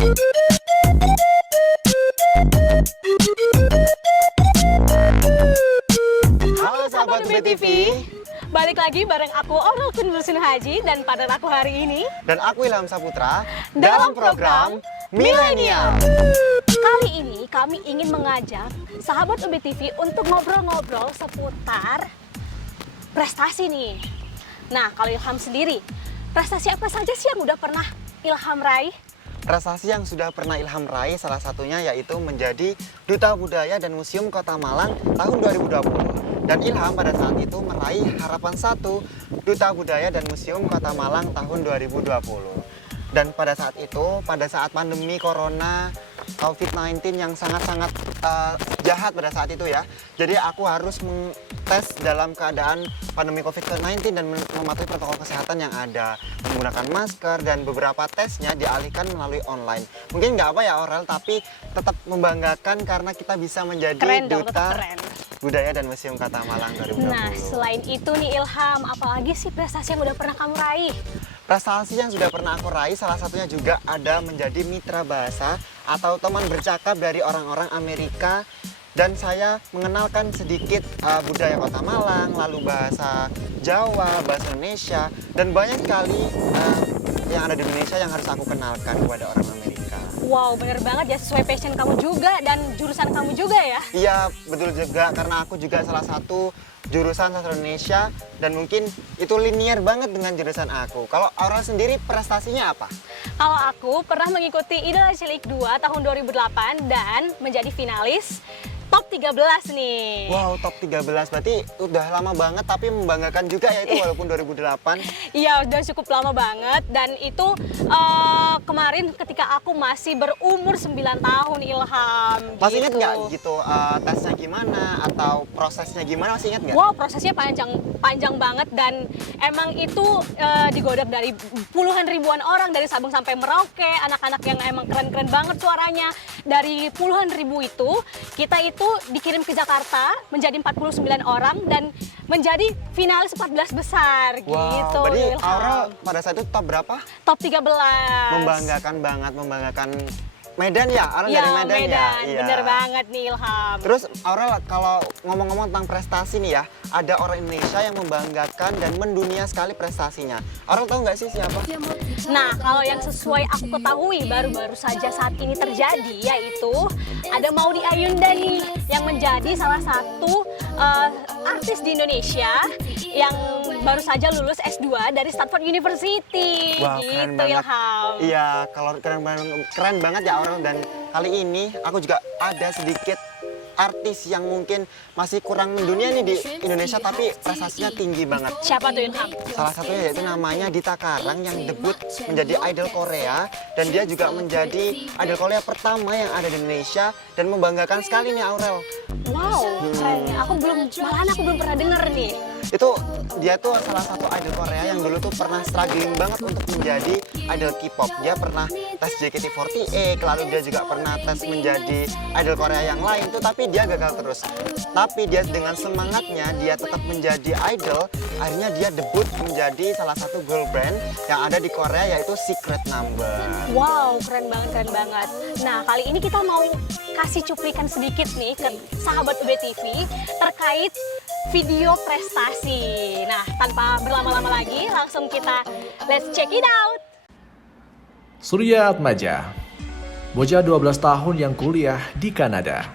Halo sahabat UBTV, balik lagi bareng aku Aurel Kunbursin Haji dan partner aku hari ini dan aku Ilham Saputra dalam program Milenial. Kali ini kami ingin mengajak sahabat UBTV untuk ngobrol-ngobrol seputar prestasi nih. Nah, kalau Ilham sendiri, prestasi apa saja sih yang udah pernah Ilham raih? Prestasi yang sudah pernah Ilham raih salah satunya yaitu menjadi Duta Budaya dan Museum Kota Malang tahun 2020. Dan Ilham pada saat itu meraih harapan 1 Duta Budaya dan Museum Kota Malang tahun 2020. Dan pada saat itu, pada saat pandemi Corona COVID-19 yang sangat-sangat jahat pada saat itu ya. Jadi aku harus tes dalam keadaan pandemi COVID-19 dan mematuhi protokol kesehatan yang ada. Menggunakan masker dan beberapa tesnya dialihkan melalui online. Mungkin nggak apa ya Aurel, tapi tetap membanggakan karena kita bisa menjadi Keren dong, Duta tetap keren. Budaya dan Museum Kota Malang 2020. Nah, selain itu nih Ilham, apalagi sih prestasi yang udah pernah kamu raih? Prestasi yang sudah pernah aku raih salah satunya juga ada menjadi mitra bahasa atau teman bercakap dari orang-orang Amerika, dan saya mengenalkan sedikit budaya Kota Malang, lalu bahasa Jawa, bahasa Indonesia, dan banyak sekali yang ada di Indonesia yang harus aku kenalkan kepada orang Amerika. Wow, bener banget ya, sesuai passion kamu juga dan jurusan kamu juga ya. Iya, betul juga, karena aku juga salah satu jurusan sastra Indonesia dan mungkin itu linear banget dengan jurusan aku. Kalau Aurel sendiri prestasinya apa? Kalau aku pernah mengikuti Idola Cilik 2 tahun 2008 dan menjadi finalis top 13 nih. Wow, top 13 berarti udah lama banget tapi membanggakan juga ya itu walaupun 2008. Iya, udah cukup lama banget dan itu kemarin ketika aku masih berumur 9 tahun Ilham. Masih inget gitu. nggak gitu tesnya gimana atau prosesnya gimana, masih inget nggak? Wow, prosesnya panjang banget dan emang itu digodok dari puluhan ribuan orang dari Sabang sampai Merauke, anak-anak yang emang keren-keren banget suaranya. Dari puluhan ribu itu, kita itu dikirim ke Jakarta menjadi 49 orang dan menjadi finalis 14 besar Wow, gitu. berarti Ilham. Aurel pada saat itu top berapa? Top 13. Membanggakan banget, membanggakan. Medan ya, Aurel Ya, dari Medan ya? Iya. Bener banget nih Ilham. Terus Aurel kalau ngomong-ngomong tentang prestasi nih ya, ada orang Indonesia yang membanggakan dan mendunia sekali prestasinya. Aurel tahu nggak sih siapa? Nah, kalau yang sesuai aku ketahui baru-baru saja saat ini terjadi, yaitu ada Maudy Ayunda nih yang menjadi salah satu artis di Indonesia yang baru saja lulus S2 dari Stanford University. Wah, gitu, keren banget. Ilham. Iya, kalau keren banget ya Aurel, dan kali ini aku juga ada sedikit artis yang mungkin masih kurang mendunia nih di Indonesia tapi prestasinya tinggi banget. Siapa tuh Ilham? Salah satunya yaitu namanya Dita Karang yang debut menjadi idol Korea, dan dia juga menjadi idol Korea pertama yang ada di Indonesia dan membanggakan sekali nih Aurel. Wow, keren. Malahan aku belum pernah denger nih. Itu dia tuh salah satu idol Korea yang dulu tuh pernah struggling banget untuk menjadi idol K-pop. Dia pernah tes JKT48, lalu dia juga pernah tes menjadi idol Korea yang lain tuh, tapi dia gagal terus. Tapi dia dengan semangatnya dia tetap menjadi idol, akhirnya dia debut menjadi salah satu girl band yang ada di Korea yaitu Secret Number. Wow, keren banget. Nah, kali ini kita mau kasih cuplikan sedikit nih ke sahabat UBTV terkait video prestasi. Nah, tanpa berlama-lama lagi, langsung kita let's check it out. Surya Atmaja, bocah 12 tahun yang kuliah di Kanada.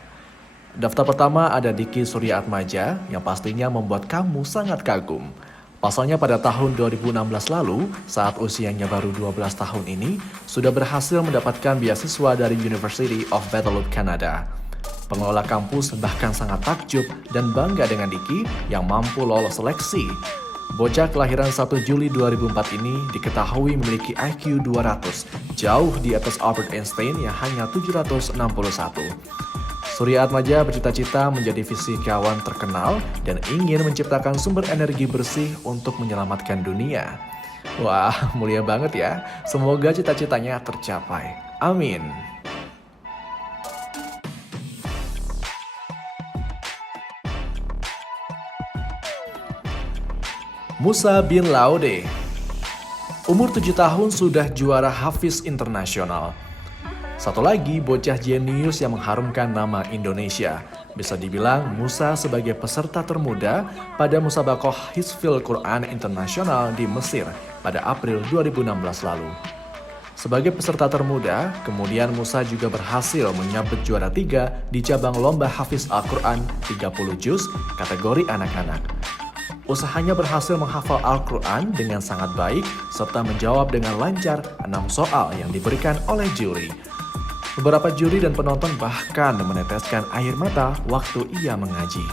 Daftar pertama ada Diki Surya Atmaja yang pastinya membuat kamu sangat kagum. Pasalnya pada tahun 2016 lalu, saat usianya baru 12 tahun ini, sudah berhasil mendapatkan beasiswa dari University of Battlefield, Kanada. Pengelola kampus bahkan sangat takjub dan bangga dengan Diki yang mampu lolos seleksi. Bocah kelahiran 1 Juli 2004 ini diketahui memiliki IQ 200, jauh di atas Albert Einstein yang hanya 761. Surya Atmaja bercita-cita menjadi fisikawan terkenal dan ingin menciptakan sumber energi bersih untuk menyelamatkan dunia. Wah, mulia banget ya. Semoga cita-citanya tercapai. Amin. Musa bin Laude. Umur 7 tahun sudah juara Hafiz Internasional. Satu lagi bocah jenius yang mengharumkan nama Indonesia. Bisa dibilang Musa sebagai peserta termuda pada Musabaqah Hizful Quran Internasional di Mesir pada April 2016 lalu. Sebagai peserta termuda, kemudian Musa juga berhasil menyabet juara 3 di cabang lomba Hafiz Al-Quran 30 juz kategori anak-anak. Usahanya berhasil menghafal Al-Quran dengan sangat baik serta menjawab dengan lancar 6 soal yang diberikan oleh juri. Beberapa juri dan penonton bahkan meneteskan air mata waktu ia mengaji.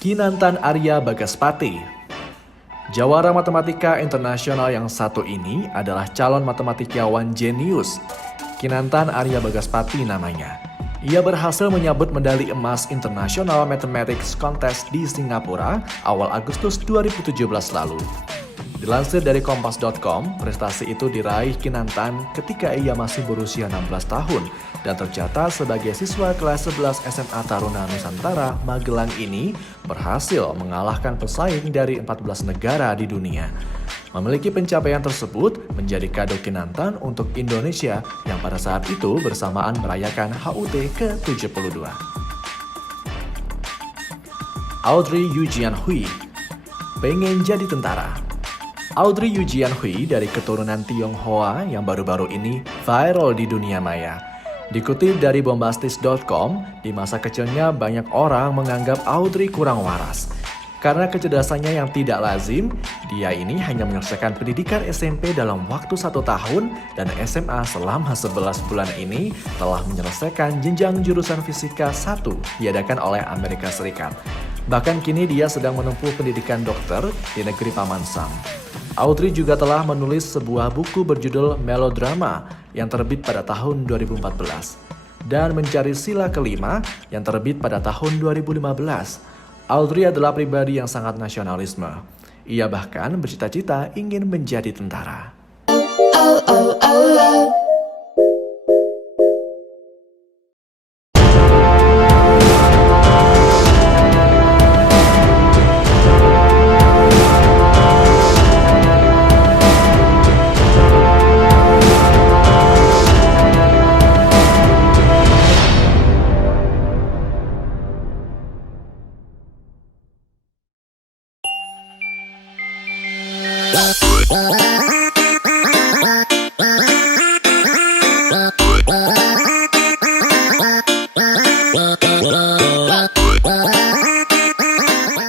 Kinantan Arya Bagaspati. Jawara Matematika Internasional yang satu ini adalah calon matematikawan jenius. Kinantan Arya Bagaspati namanya. Ia berhasil menyabet medali emas International Mathematics Contest di Singapura awal Agustus 2017 lalu. Dilansir dari kompas.com, prestasi itu diraih Kinantan ketika ia masih berusia 16 tahun dan tercatat sebagai siswa kelas 11 SMA Taruna Nusantara Magelang ini berhasil mengalahkan pesaing dari 14 negara di dunia. Memiliki pencapaian tersebut menjadi kado Kinantan untuk Indonesia yang pada saat itu bersamaan merayakan HUT ke-72. Audrey Yujian Hui pengen jadi tentara. Audrey Yujian Hui dari keturunan Tionghoa yang baru-baru ini viral di dunia maya. Dikutip dari bombastis.com, di masa kecilnya banyak orang menganggap Audrey kurang waras. Karena kecerdasannya yang tidak lazim, dia ini hanya menyelesaikan pendidikan SMP dalam waktu 1 tahun dan SMA selama 11 bulan ini telah menyelesaikan jenjang jurusan Fisika 1 diadakan oleh Amerika Serikat. Bahkan kini dia sedang menempuh pendidikan dokter di negeri Paman Sam. Audrey juga telah menulis sebuah buku berjudul Melodrama yang terbit pada tahun 2014 dan Mencari Sila Kelima yang terbit pada tahun 2015. Audrey adalah pribadi yang sangat nasionalisme. Ia bahkan bercita-cita ingin menjadi tentara.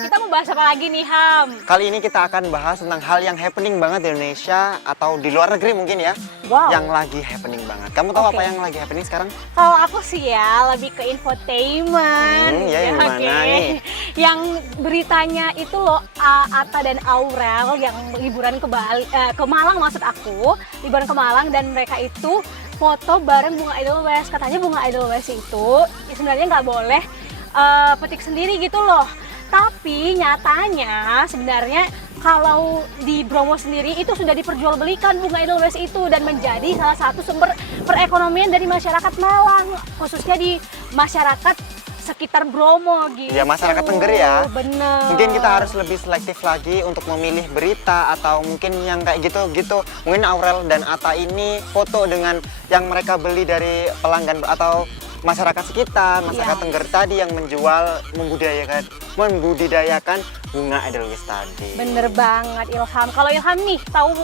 Kita mau bahas apa lagi nih, Ham? Kali ini kita akan bahas tentang hal yang happening banget di Indonesia atau di luar negeri mungkin ya. Wow. Yang lagi happening banget. Kamu tahu Oke. apa yang lagi happening sekarang? Kalau aku sih ya lebih ke infotainment. Ya, yang mana oke. nih? Yang beritanya itu loh Atta dan Aurel yang liburan ke Bali, ke Malang maksud aku, liburan ke Malang dan mereka itu foto bareng Bunga Edelweiss. Katanya Bunga Edelweiss itu sebenarnya nggak boleh petik sendiri gitu loh. Tapi nyatanya sebenarnya kalau di Bromo sendiri itu sudah diperjualbelikan Bunga Edelweiss itu dan menjadi salah satu sumber perekonomian dari masyarakat Malang, khususnya di masyarakat sekitar Bromo gitu. Ya, masyarakat Tengger ya. Bener. Mungkin kita harus lebih selektif lagi untuk memilih berita atau mungkin yang kayak gitu-gitu. Mungkin Aurel dan Atta ini foto dengan yang mereka beli dari pelanggan atau masyarakat sekitar, masyarakat Iya. Tengger tadi yang menjual, membudidayakan bunga Edelweiss tadi. Bener banget Ilham. Kalau Ilham nih tahu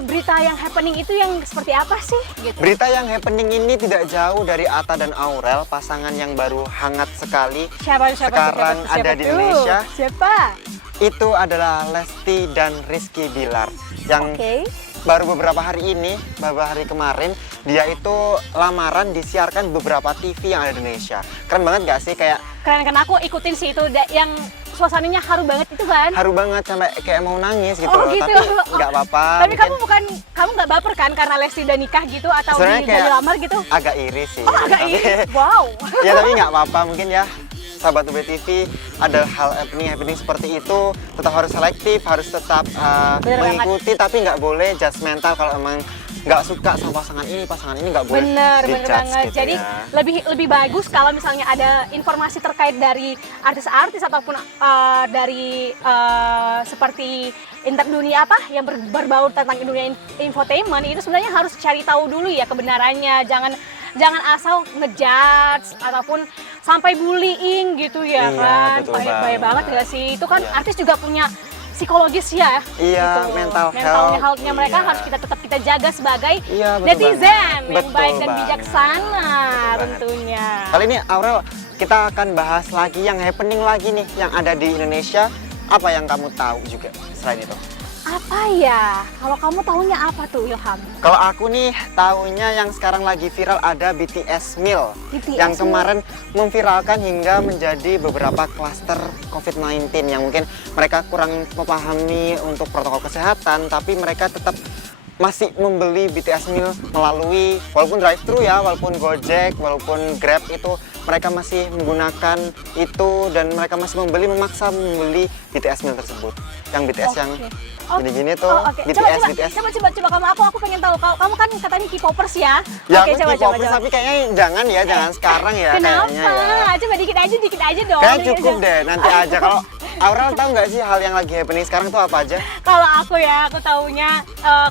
berita yang happening itu yang seperti apa sih gitu? Berita yang happening ini tidak jauh dari Atta dan Aurel, pasangan yang baru hangat sekali. Siapa Sekarang ada di tuh? Indonesia. Siapa? Itu adalah Lesti dan Rizky Bilar yang Oke. baru beberapa hari ini, beberapa hari kemarin, dia itu lamaran disiarkan beberapa TV yang ada di Indonesia. Keren banget gak sih? Kayak Keren kan aku ikutin sih itu yang suasananya haru banget itu kan? haru banget sampai kayak mau nangis gitu Oh, loh. gitu. Tapi nggak apa-apa. Tapi mungkin kamu nggak baper kan karena Lesti udah nikah gitu atau sebenarnya kayak dilamar gitu? agak iri sih. Oh agak Tapi- ini, wow. Ya tapi nggak apa-apa, mungkin ya sahabat UB TV ada hal happening seperti itu, tetap harus selektif, harus tetap Bener banget. mengikuti tapi nggak boleh judgmental kalau emang nggak suka sama pasangan ini nggak boleh Bener di-judge banget. gitu Jadi ya. lebih bagus kalau misalnya ada informasi terkait dari artis-artis ataupun dari seperti dunia apa yang berbau tentang dunia infotainment, itu sebenarnya harus cari tahu dulu ya kebenarannya. Jangan asal ngejudge ataupun sampai bullying gitu ya Iya, kan. betul Bahaya banget banget. nggak sih? Itu kan Iya. artis juga punya psikologis ya. Iya, gitu. mental health-nya mereka iya. harus kita jaga sebagai Iya, betul netizen banget. yang Betul baik dan banget. bijaksana Betul banget. tentunya. Kali ini Aurel, kita akan bahas lagi yang happening lagi nih yang ada di Indonesia. Apa yang kamu tahu juga selain itu? Apa ya? Kalau kamu tahunya apa tuh, Ilham? Kalau aku nih tahunya yang sekarang lagi viral ada BTS Meal BTS yang Meal. kemarin memviralkan hingga menjadi beberapa klaster COVID-19 yang mungkin mereka kurang memahami untuk protokol kesehatan, tapi mereka tetap masih membeli BTS Meal melalui walaupun drive-thru ya, walaupun Gojek, walaupun Grab, itu mereka masih menggunakan itu dan mereka masih memaksa membeli BTS Meal tersebut. Yang BTS yang gini-gini tuh, Oke. BTS. Coba kamu, aku pengen tahu. Kamu kan katanya K-popers ya? Ya, Oke, aku K-popers, tapi kayaknya jangan ya, jangan sekarang ya. Kenapa? Kayaknya ya. Coba dikit aja dong. Kayak cukup deh, nanti aja. Kalau Aurel tahu nggak sih hal yang lagi happening sekarang tuh apa aja? Kalau aku ya, aku taunya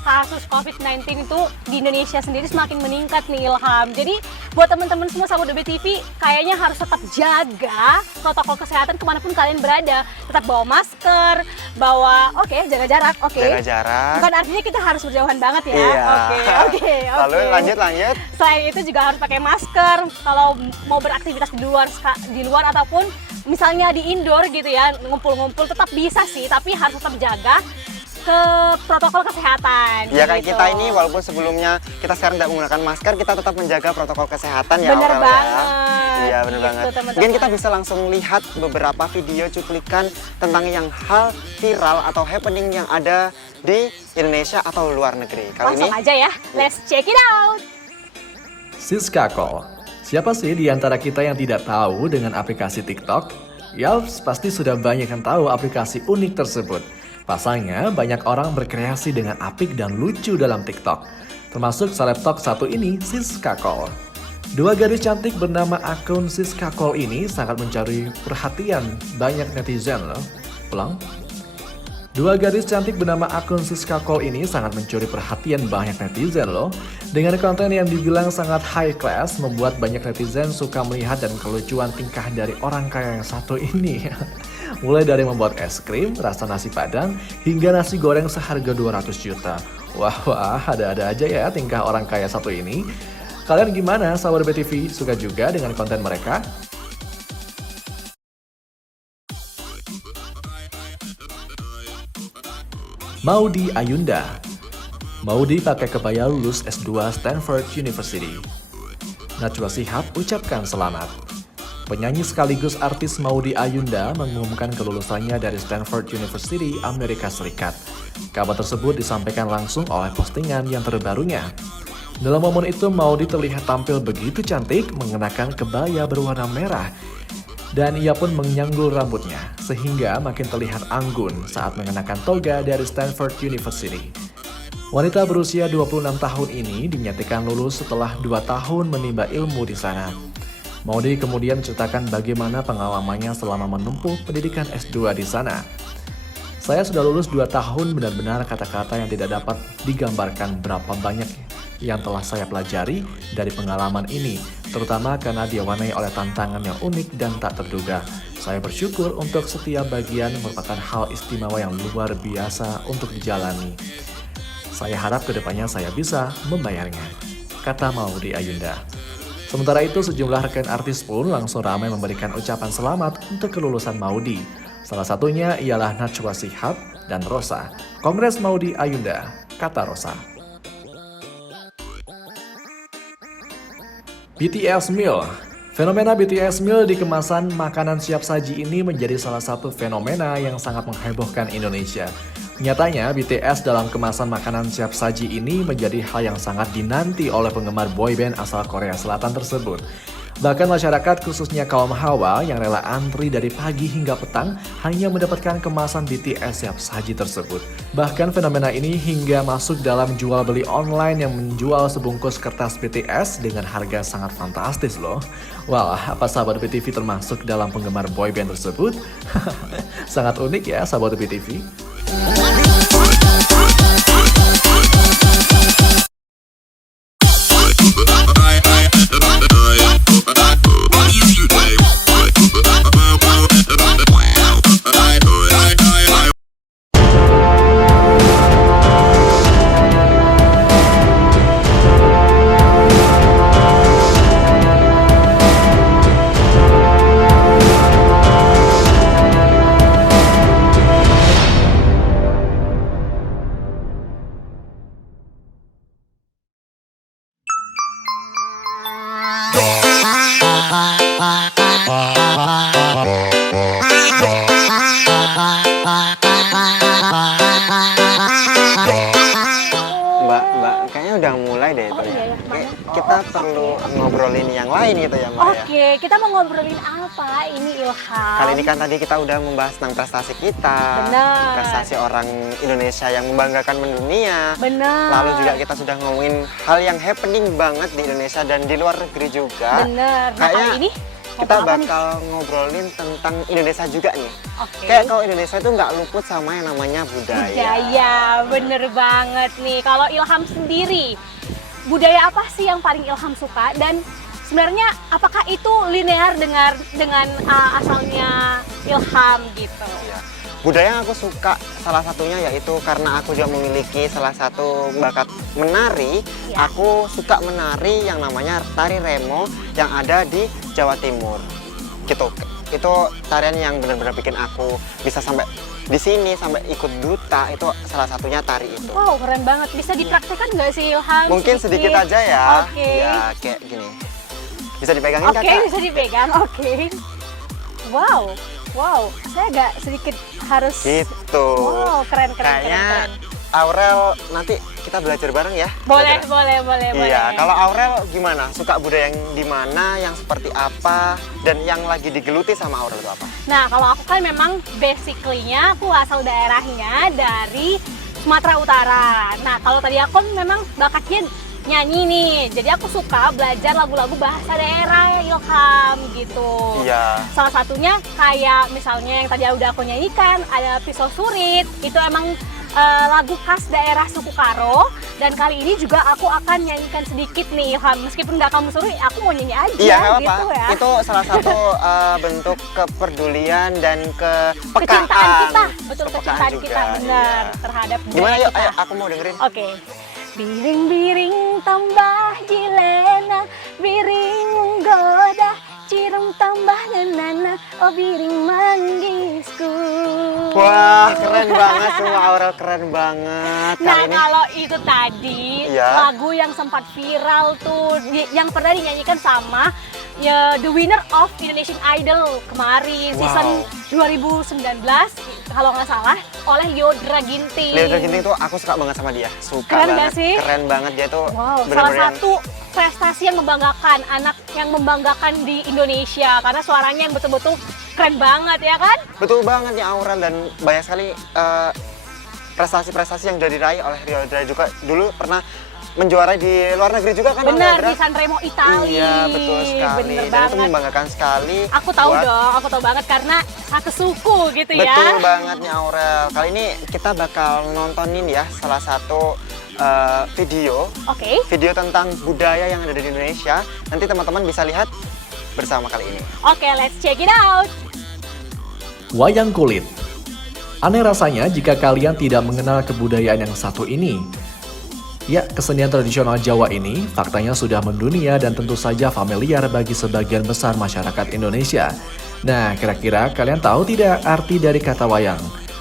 kasus COVID-19 itu di Indonesia sendiri semakin meningkat nih, Ilham. Jadi buat teman-teman semua sahabat DBTV, kayaknya harus tetap jaga protokol kesehatan kemanapun kalian berada. Tetap bawa masker, jaga jarak, oke. Jaga jarak. Bukan artinya kita harus berjauhan banget ya. Iya. Oke. Lalu lanjut. Selain itu juga harus pakai masker kalau mau beraktivitas di luar ataupun misalnya di indoor gitu ya, ngumpul-ngumpul tetap bisa sih, tapi harus tetap jaga ke protokol kesehatan. Ya kan gitu. kita ini walaupun sebelumnya kita sekarang tidak menggunakan masker, kita tetap menjaga protokol kesehatan ya, Bener Aurel banget. ya. Iya, bener Gitu, banget. teman-teman. Mungkin kita bisa langsung lihat beberapa video cuplikan tentang yang hal viral atau happening yang ada di Indonesia atau luar negeri. Kali Langsung ini aja ya, let's check it out. Siska Call. Siapa sih di antara kita yang tidak tahu dengan aplikasi TikTok? Yaps, pasti sudah banyak yang tahu aplikasi unik tersebut. Pasalnya, banyak orang berkreasi dengan apik dan lucu dalam TikTok. Termasuk selebtok satu ini, Siska Call. Dua gadis cantik bernama akun Siska Call ini sangat mencari perhatian banyak netizen loh. Ulang. Dua gadis cantik bernama akun Siska Call ini sangat mencuri perhatian banyak netizen loh. Dengan konten yang dibilang sangat high class, membuat banyak netizen suka melihat dan kelucuan tingkah dari orang kaya yang satu ini. Mulai dari membuat es krim, rasa nasi padang, hingga nasi goreng seharga 200 juta. Wah, ada-ada aja ya tingkah orang kaya satu ini. Kalian gimana, sahabat BTV? Suka juga dengan konten mereka? Maudy Ayunda. Maudy pakai kebaya lulus S2 Stanford University. Najwa Shihab ucapkan selamat. Penyanyi sekaligus artis Maudy Ayunda mengumumkan kelulusannya dari Stanford University, Amerika Serikat. Kabar tersebut disampaikan langsung oleh postingan yang terbarunya. Dalam momen itu, Maudy terlihat tampil begitu cantik mengenakan kebaya berwarna merah. Dan ia pun menyanggul rambutnya, sehingga makin terlihat anggun saat mengenakan toga dari Stanford University. Wanita berusia 26 tahun ini dinyatakan lulus setelah 2 tahun menimba ilmu di sana. Maudy kemudian menceritakan bagaimana pengalamannya selama menempuh pendidikan S2 di sana. Saya sudah lulus 2 tahun, benar-benar kata-kata yang tidak dapat digambarkan berapa banyak yang telah saya pelajari dari pengalaman ini, terutama karena diwarnai oleh tantangan yang unik dan tak terduga. Saya bersyukur untuk setiap bagian merupakan hal istimewa yang luar biasa untuk dijalani. Saya harap kedepannya saya bisa membayarnya, kata Maudy Ayunda. Sementara itu, sejumlah rekan artis pun langsung ramai memberikan ucapan selamat untuk kelulusan Maudy. Salah satunya ialah Najwa Shihab dan Rosa. Kongres Maudy Ayunda, kata Rosa. BTS Meal. Fenomena BTS Meal di kemasan makanan siap saji ini menjadi salah satu fenomena yang sangat menghebohkan Indonesia. Nyatanya, BTS dalam kemasan makanan siap saji ini menjadi hal yang sangat dinanti oleh penggemar boyband asal Korea Selatan tersebut. Bahkan masyarakat khususnya kaum hawa yang rela antri dari pagi hingga petang hanya mendapatkan kemasan BTS siap saji tersebut. Bahkan fenomena ini hingga masuk dalam jual beli online yang menjual sebungkus kertas BTS dengan harga sangat fantastis loh. Wah, apa sahabat BTV termasuk dalam penggemar boyband tersebut? Sangat unik ya sahabat BTV. Mbak, kayaknya udah mulai deh itu iya ya. ya, Kayak mana? kita perlu ngobrolin yang lain gitu ya Mbak ya. Oke, kita mau ngobrolin apa? Ini Ilham. Kali ini kan tadi kita udah membahas tentang prestasi kita, Benar. prestasi orang Indonesia yang membanggakan mendunia. Bener. Lalu juga kita sudah ngomongin hal yang happening banget di Indonesia dan di luar negeri juga. Bener. Nah, Kayaknya kali ini kita ngobrol apa nih? bakal ngobrolin tentang Indonesia juga nih. Oke. Kayak kalau Indonesia itu nggak luput sama yang namanya budaya. Budaya, bener banget nih. Kalau Ilham sendiri, budaya apa sih yang paling Ilham suka? Dan sebenarnya apakah itu linear dengan asalnya Ilham gitu? Ya. Budaya yang aku suka salah satunya yaitu karena aku juga memiliki salah satu bakat menari. Ya. Aku suka menari yang namanya tari remo yang ada di Jawa Timur. Gitu. Itu tarian yang benar-benar bikin aku bisa sampai di sini, sampai ikut duta. Itu salah satunya tari itu. Wow, keren banget. Bisa dipraktekkan nggak sih Ilham? Mungkin sedikit aja ya. Oke. Ya, kayak gini. Bisa dipegangin Oke, Kakak? bisa dipegang. Oke. Wow, wow. Saya agak sedikit harus. Gitu. Wow, keren, keren, Kayaknya keren, keren. Aurel nanti kita belajar bareng ya. Boleh, Belajar. boleh. Iya, kalau Aurel gimana? Suka budaya yang di mana, yang seperti apa, dan yang lagi digeluti sama Aurel itu apa? Nah, kalau aku kan memang basically-nya aku asal daerahnya dari Sumatera Utara. Nah, kalau tadi aku memang bakatnya nyanyi nih. Jadi aku suka belajar lagu-lagu bahasa daerah Ilham gitu. Iya. Salah satunya kayak misalnya yang tadi udah aku nyanyikan, ada Pisau Surit. Itu emang lagu khas daerah suku Karo. Dan kali ini juga aku akan nyanyikan sedikit nih Ilham. Meskipun nggak kamu suruh, aku mau nyanyi aja Iya, nggak apa-apa. gitu ya. Itu salah satu bentuk kepedulian dan kepekaan. Kecintaan kita, betul Kepekaan kecintaan juga, kita benar iya. terhadap Gimana budaya yuk, kita. ayo aku mau dengerin. Oke. Biring-biring tambah jilena, biring menggoda, cirum tambah nenana, oh biring manggisku. Wah, keren banget semua Aurel, keren banget. Nah, Kali ini kalau itu tadi Iya. lagu yang sempat viral tuh, yang pernah dinyanyikan sama ya, the winner of Indonesian Idol kemarin Wow. season 2019 kalau nggak salah oleh Yodra Ginting. Leodra Ginting tuh aku suka banget sama dia. Suka Keren banget. nggak sih? Keren banget dia tuh. Wow, bener-bener salah yang- satu prestasi yang membanggakan, anak yang membanggakan di Indonesia karena suaranya yang betul-betul keren banget ya kan? Betul banget ya Aurel, dan banyak sekali prestasi-prestasi yang sudah diraih oleh Leodra juga. Dulu pernah menjuarai di luar negeri juga kan Benar, Leodra? di Sanremo Italia. Iya, betul sekali. Bener Dan itu banget. membanggakan sekali. Aku tahu buat- dong, aku tahu banget karena satu suku gitu ya. Betul banget nih Aurel. Kali ini kita bakal nontonin ya salah satu video Oke. tentang budaya yang ada di Indonesia. Nanti teman-teman bisa lihat bersama kali ini. Oke, let's check it out. Wayang kulit. Aneh rasanya jika kalian tidak mengenal kebudayaan yang satu ini. Ya, kesenian tradisional Jawa ini faktanya sudah mendunia dan tentu saja familiar bagi sebagian besar masyarakat Indonesia. Nah, kira-kira kalian tahu tidak arti dari kata wayang?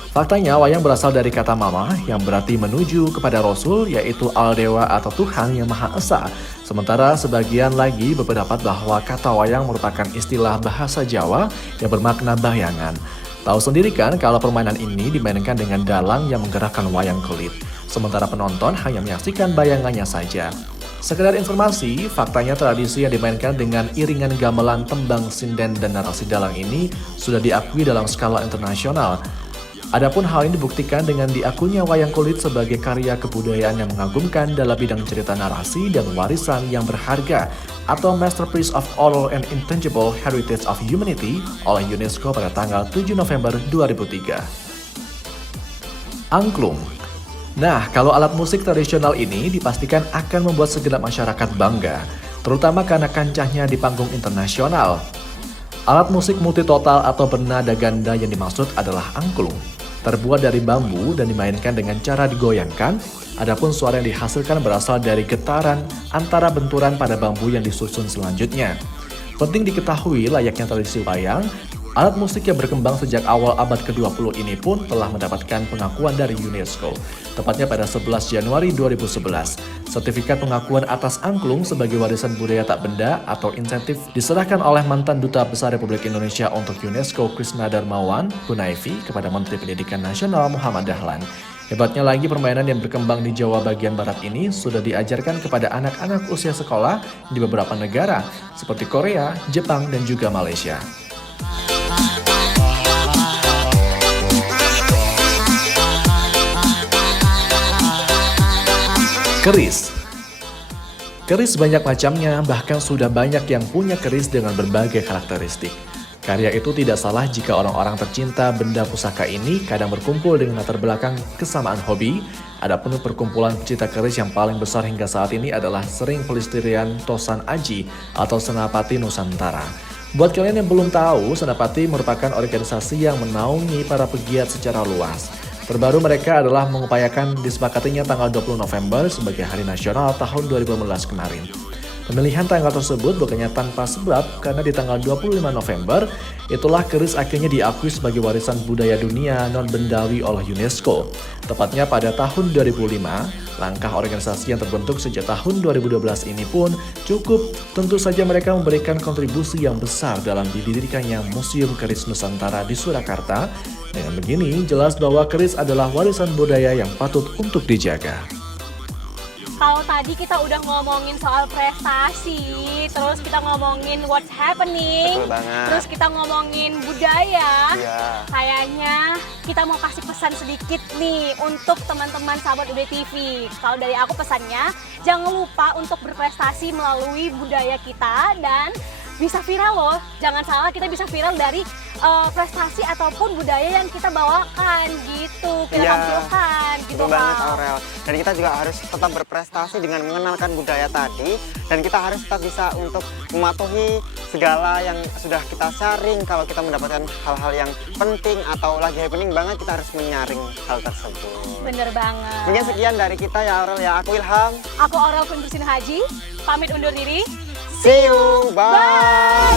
Faktanya, wayang berasal dari kata mama yang berarti menuju kepada Rasul, yaitu Al-Dewa atau Tuhan yang Maha Esa. Sementara sebagian lagi berpendapat bahwa kata wayang merupakan istilah bahasa Jawa yang bermakna bayangan. Tahu sendiri kan kalau permainan ini dimainkan dengan dalang yang menggerakkan wayang kulit. Sementara penonton hanya menyaksikan bayangannya saja. Sekedar informasi, faktanya tradisi yang dimainkan dengan iringan gamelan, tembang, sinden, dan narasi dalang ini sudah diakui dalam skala internasional. Adapun hal ini dibuktikan dengan diakuinya wayang kulit sebagai karya kebudayaan yang mengagumkan dalam bidang cerita narasi dan warisan yang berharga atau Masterpiece of Oral and Intangible Heritage of Humanity oleh UNESCO pada tanggal 7 November 2003. Angklung. Nah, kalau alat musik tradisional ini dipastikan akan membuat segenap masyarakat bangga, terutama karena kancahnya di panggung internasional. Alat musik multitotal atau bernada ganda yang dimaksud adalah angklung. Terbuat dari bambu dan dimainkan dengan cara digoyangkan, adapun suara yang dihasilkan berasal dari getaran antara benturan pada bambu yang disusun selanjutnya. Penting diketahui layaknya tradisi wayang, alat musik yang berkembang sejak awal abad ke-20 ini pun telah mendapatkan pengakuan dari UNESCO, tepatnya pada 11 Januari 2011. Sertifikat pengakuan atas angklung sebagai warisan budaya tak benda atau insentif diserahkan oleh mantan Duta Besar Republik Indonesia untuk UNESCO Krisna Darmawan Hunaifi kepada Menteri Pendidikan Nasional Muhammad Dahlan. Hebatnya lagi, permainan yang berkembang di Jawa bagian barat ini sudah diajarkan kepada anak-anak usia sekolah di beberapa negara seperti Korea, Jepang, dan juga Malaysia. Keris. Keris banyak macamnya, bahkan sudah banyak yang punya keris dengan berbagai karakteristik. Karya itu tidak salah jika orang-orang tercinta benda pusaka ini kadang berkumpul dengan latar belakang kesamaan hobi. Adapun perkumpulan pecinta keris yang paling besar hingga saat ini adalah Sering Pelestarian Tosan Aji atau Senapati Nusantara. Buat kalian yang belum tahu, Senapati merupakan organisasi yang menaungi para pegiat secara luas. Terbaru mereka adalah mengupayakan disepakatinya tanggal 20 November sebagai Hari Nasional tahun 2015 kemarin. Pemilihan tanggal tersebut bukannya tanpa sebab karena di tanggal 25 November itulah keris akhirnya diakui sebagai warisan budaya dunia non-bendawi oleh UNESCO. Tepatnya pada tahun 2005, langkah organisasi yang terbentuk sejak tahun 2012 ini pun cukup. Tentu saja mereka memberikan kontribusi yang besar dalam didirikannya Museum Keris Nusantara di Surakarta. Dengan begini, jelas bahwa keris adalah warisan budaya yang patut untuk dijaga. Kalau tadi kita udah ngomongin soal prestasi, terus kita ngomongin what's happening, Betul banget. terus kita ngomongin budaya. Iya. Kayaknya kita mau kasih pesan sedikit nih untuk teman-teman sahabat UD TV. Kalau dari aku pesannya, jangan lupa untuk berprestasi melalui budaya kita dan bisa viral loh. Jangan salah, kita bisa viral dari prestasi ataupun budaya yang kita bawakan gitu, kita Iya. tampilkan gitu. Betul banget, Kak. Aurel. Dan kita juga harus tetap berprestasi dengan mengenalkan budaya tadi, dan kita harus tetap bisa untuk mematuhi segala yang sudah kita sharing. Kalau kita mendapatkan hal-hal yang penting atau lagi happening banget, kita harus menyaring hal tersebut. Bener banget. Mungkin sekian dari kita ya, Aurel ya. Aku Ilham. Aku Aurel Kundusin Haji, pamit undur diri. See you, bye.